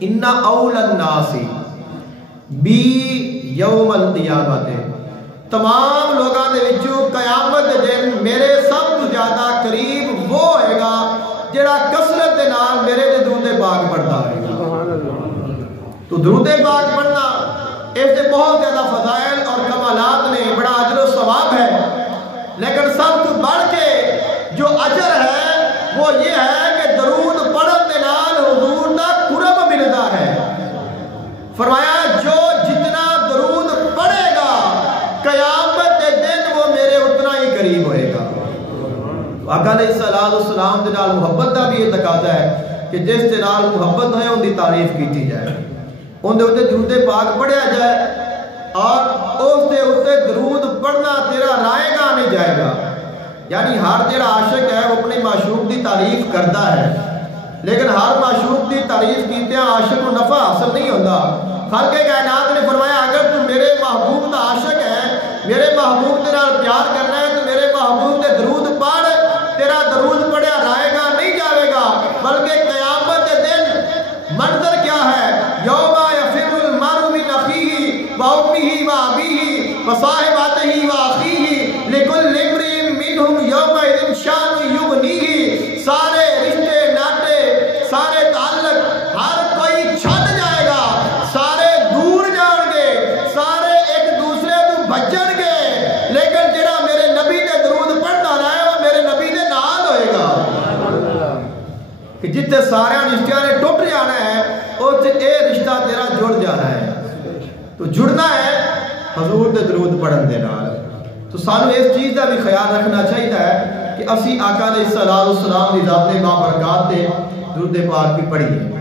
اِنَّ أَوْلَى النَّاسِ بی یوم القیامت، تمام لوگاں دے وچوں قیامت دے دن میرے سب تو زیادہ قریب وہ ہوئے گا جڑا کثرت دے نال میرے دے درود پاک پڑھدا ہوئے گا۔ تو درود پاک پڑھنا اس سے بہت زیادہ فضائل اور کمالات نے، بڑا اجر و ثواب ہے، لیکن سب تو بڑھ کے جو اجر ہے وہ یہ ہے کہ درود پڑھن دے نال حضور دا قرب ملدا ہے۔ فرمایا جو جتنا درود پڑھے گا قیامت کے دن وہ میرے اتنا ہی قریب ہوئے گا۔ آقا علیہ السلام دے نال محبت دا بھی یہ تقاضا ہے کہ جس دے نال محبت ہے ان دی تعریف کیتی جائے، ان دے اوتے درود پاک پڑھیا جائے، اور اس دے اوتے درود پڑھنا تیرا رائے گا نہیں جائے گا۔ یعنی ہر جڑا عاشق ہے وہ اپنے معشوق دی تعریف کرتا ہے، لیکن ہر معشوق دی تعریف کیتے عاشق کو نفع حاصل نہیں ہوتا۔ خالق کائنات نے فرمایا اگر تو میرے محبوب دا عاشق ہے، میرے محبوب دے نال پیار کرنا ہے، تو میرے محبوب دے درود پڑھ، تیرا درود پڑھیا رائے گا نہیں جاوے گا، بلکہ قیامت کے دن منظر کیا ہے؟ یوم یفر المرء من اخیہ وامہ وابیہ وصاحبتہ واخیہ لکل امرئ منہم یومئذ شأن یغنیہ۔ سارے رشتے ناطے، سارے تعلق ہر کوئی چھٹ جائے گا، سارے دور جان گے، سارے ایک دوسرے کو بچن گے، لیکن جڑا میرے نبی دے درود پڑھتا رہے وہ میرے نبی دے نال ہوئے گا۔ کہ جتنے سارے رشتیاں نے ٹوٹ جانا ہے اس اے رشتہ تیرا جڑ جانا ہے، تو جڑنا ہے حضور دے درود پڑھن دے نال۔ تو سانو اس چیز کا بھی خیال رکھنا چاہیے کہ اسی آقا علیہ السلام دی ذات بابرکات تے درود پاک بھی پڑھیے۔